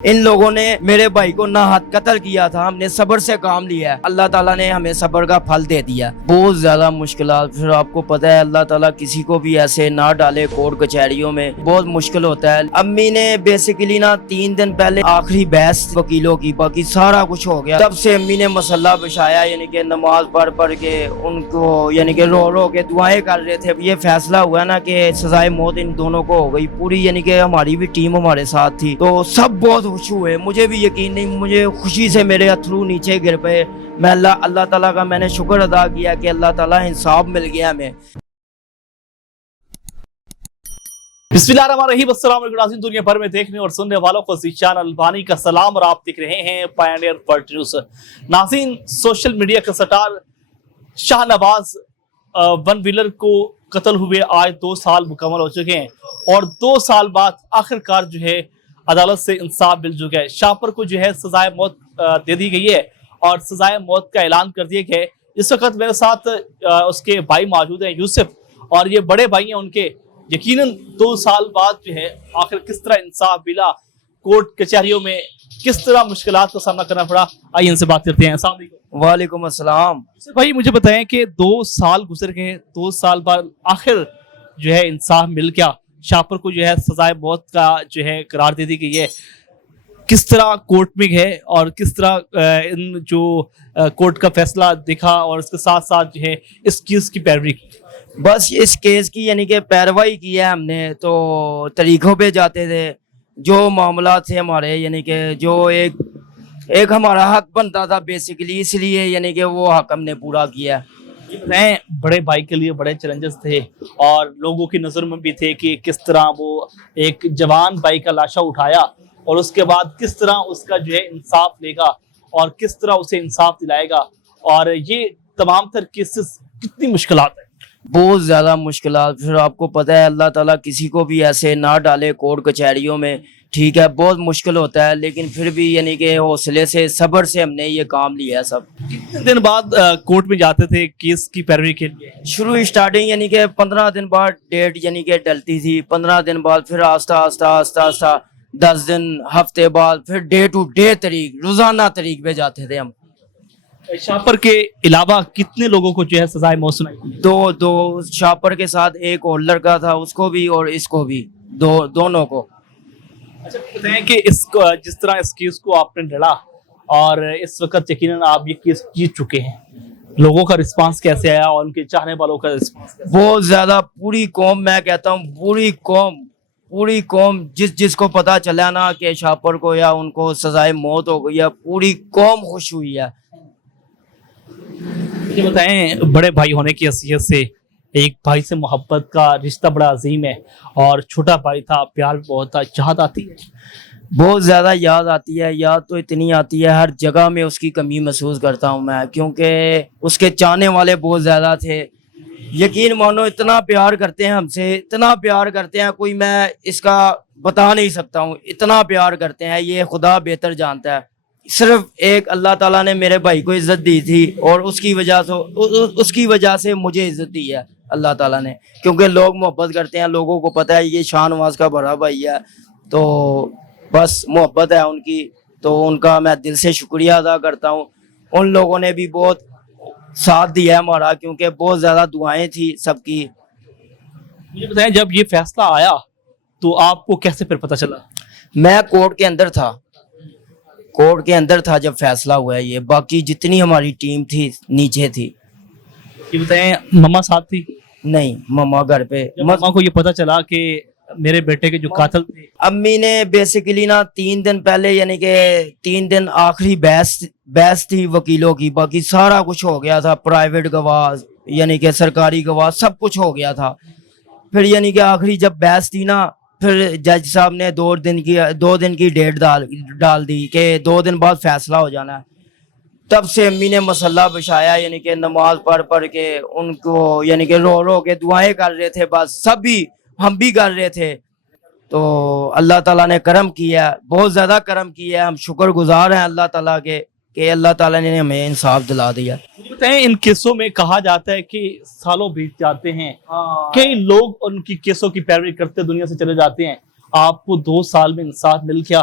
ان لوگوں نے میرے بھائی کو ناحق قتل کیا تھا، ہم نے صبر سے کام لیا ہے، اللہ تعالیٰ نے ہمیں صبر کا پھل دے دیا۔ بہت زیادہ مشکلات، پھر آپ کو پتہ ہے اللہ تعالیٰ کسی کو بھی ایسے نہ ڈالے کورٹ کچہریوں میں، بہت مشکل ہوتا ہے۔ امی نے بیسیکلی 3 دن پہلے آخری بحث وکیلوں کی، باقی سارا کچھ ہو گیا، تب سے امی نے مسئلہ بچھایا، یعنی کہ نماز پڑھ کے ان کو یعنی کہ رو کے دعائیں کر رہے تھے۔ یہ فیصلہ ہوا نا کہ سزائے موت ان دونوں کو ہو گئی، پوری یعنی کہ ہماری بھی ٹیم ہمارے ساتھ تھی، تو سب بہت خوش ہوئے۔ مجھے بھی یقین نہیں، مجھے خوشی سے میرے اتھرو نیچے گر پے۔ میں اللہ تعالیٰ کا میں نے شکر ادا کیا کہ اللہ تعالیٰ انصاف مل گیا ہمیں۔ بسم اللہ الرحمن الرحیم۔ السلام علیکم ناظرین، دنیا بھر میں دیکھنے اور سننے والوں کو ذیشان البانی کا سلام، اور آپ دیکھ رہے ہیں پائنیئر ورلڈ نیوز۔ ناظرین، سوشل میڈیا کا star Shah Nawaz one wheeler کو قتل ہوئے آج 2 سال مکمل ہو چکے ہیں، اور 2 سال بعد آخرکار جو ہے عدالت سے انصاف مل چکا ہے۔ شاپر کو جو ہے سزائے موت دے دی گئی ہے اور سزائے موت کا اعلان کر دیا گیا ہے۔ اس وقت میرے ساتھ اس کے بھائی موجود ہیں، یوسف، اور یہ بڑے بھائی ہیں ان کے۔ یقیناً 2 سال بعد جو ہے آخر کس طرح انصاف ملا، کورٹ کچہریوں میں کس طرح مشکلات کا سامنا کرنا پڑا، آئیے ان سے بات کرتے ہیں۔ السلام علیکم۔ وعلیکم السلام۔ بھائی مجھے بتائیں کہ 2 سال گزر گئے، 2 سال بعد آخر جو ہے انصاف مل گیا، شاپر کو جو ہے سزائے موت کا جو ہے قرار دے دی گئی ہے۔ کس طرح کورٹ میں گئے اور کس طرح ان جو کورٹ کا فیصلہ دیکھا، اور اس کے ساتھ ساتھ جو ہے اس کیس کی پیروی کی؟ بس اس کیس کی یعنی کہ پیروائی کی ہے ہم نے، تو طریقوں پہ جاتے تھے، جو معاملات تھے ہمارے، یعنی کہ جو ایک ہمارا حق بنتا تھا بیسیکلی، اس لیے یعنی کہ وہ حق ہم نے پورا کیا۔ بڑے بھائی کے لیے بڑے چیلنجز تھے، اور لوگوں کی نظر میں بھی تھے کہ کس طرح وہ ایک جوان بھائی کا لاشا اٹھایا، اور اس کے بعد کس طرح اس کا جو ہے انصاف لے گا اور کس طرح اسے انصاف دلائے گا، اور یہ تمام تر کیسز کتنی مشکلات ہیں، بہت زیادہ مشکلات۔ پھر آپ کو پتہ ہے اللہ تعالیٰ کسی کو بھی ایسے نہ ڈالے کورٹ کچہریوں میں، ٹھیک ہے، بہت مشکل ہوتا ہے، لیکن پھر بھی یعنی کہ حوصلے سے صبر سے ہم نے یہ کام لیا ہے۔ سب کتنے دن بعد کورٹ میں جاتے تھے کیس کی پیروی کے لیے؟ شروع اسٹارٹنگ یعنی کہ 15 دن بعد ڈیٹ یعنی کہ ڈلتی تھی، 15 دن بعد پھر آہستہ آہستہ 10 دن، ہفتے بعد پھر ڈے ٹو ڈے تاریخ، روزانہ تاریخ پہ جاتے تھے ہم۔ شاپر کے علاوہ کتنے لوگوں کو جو ہے سزائے موت سنائی؟ دو شاپر کے ساتھ ایک اور لڑکا تھا، اس کو بھی اور اس کو بھی، دونوں کو۔ اچھا بتائیں کہ اس کو جس طرح اس کیس کو آپ نے لڑا، اور اس وقت یقیناً آپ یہ کیس جیت چکے ہیں، لوگوں کا رسپانس کیسے آیا اور ان کے چاہنے والوں کا رسپانس کیسے؟ بہت زیادہ، پوری قوم، میں کہتا ہوں پوری قوم جس کو پتا چلا نا کہ شاپر کو یا ان کو سزائے موت ہو گئی ہے، پوری قوم خوش ہوئی ہے۔ یہ بتائیں، بڑے بھائی ہونے کی حیثیت سے ایک بھائی سے محبت کا رشتہ بڑا عظیم ہے، اور چھوٹا بھائی تھا، پیار بہت تھا، چاہت آتی ہے؟ بہت زیادہ یاد آتی ہے، یاد تو اتنی آتی ہے، ہر جگہ میں اس کی کمی محسوس کرتا ہوں میں، کیونکہ اس کے چاہنے والے بہت زیادہ تھے۔ یقین مانو اتنا پیار کرتے ہیں ہم سے، اتنا پیار کرتے ہیں، کوئی میں اس کا بتا نہیں سکتا ہوں، اتنا پیار کرتے ہیں، یہ خدا بہتر جانتا ہے۔ صرف ایک اللہ تعالیٰ نے میرے بھائی کو عزت دی تھی، اور اس کی وجہ سے مجھے عزت دی ہے اللہ تعالیٰ نے، کیونکہ لوگ محبت کرتے ہیں، لوگوں کو پتہ ہے یہ شاہ نواز کا بڑا بھائی ہے، تو بس محبت ہے ان کی، تو ان کا میں دل سے شکریہ ادا کرتا ہوں۔ ان لوگوں نے بھی بہت ساتھ دیا ہے ہمارا، کیونکہ بہت زیادہ دعائیں تھی سب کی۔ مجھے بتائیں، جب یہ فیصلہ آیا تو آپ کو کیسے پھر پتہ چلا؟ میں کورٹ کے اندر تھا جب فیصلہ ہوا ہے یہ، باقی جتنی ہماری ٹیم تھی نیچے تھی۔ یہ بتائیں، مما ساتھ تھی؟ نہیں، مما گھر پہ۔ مما کو یہ پتہ چلا کہ میرے بیٹے کے جو قاتل تھے؟ امی نے بیسیکلی 3 دن پہلے، یعنی کہ 3 دن آخری بحث تھی وکیلوں کی، باقی سارا کچھ ہو گیا تھا، پرائیویٹ گواہ یعنی کہ سرکاری گواہ سب کچھ ہو گیا تھا۔ پھر یعنی کہ آخری جب بحث تھی نا، پھر جج صاحب نے 2 دن کی ڈیٹ ڈال دی کہ 2 دن بعد فیصلہ ہو جانا ہے۔ تب سے امی نے مسئلہ بچھایا، یعنی کہ نماز پڑھ کے ان کو یعنی کہ رو کے دعائیں کر رہے تھے، بس سب بھی، ہم بھی کر رہے تھے، تو اللہ تعالیٰ نے کرم کیا، بہت زیادہ کرم کیا، ہم شکر گزار ہیں اللہ تعالیٰ کے کہ اللہ تعالیٰ نے ہمیں انصاف دلا دیا۔ مجھے بتائیں، ان کیسوں میں کہا جاتا ہے کہ سالوں بیت جاتے ہیں، کئی لوگ ان کی کیسوں کی پیروی کرتے دنیا سے چلے جاتے ہیں، آپ کو 2 سال میں انصاف مل گیا،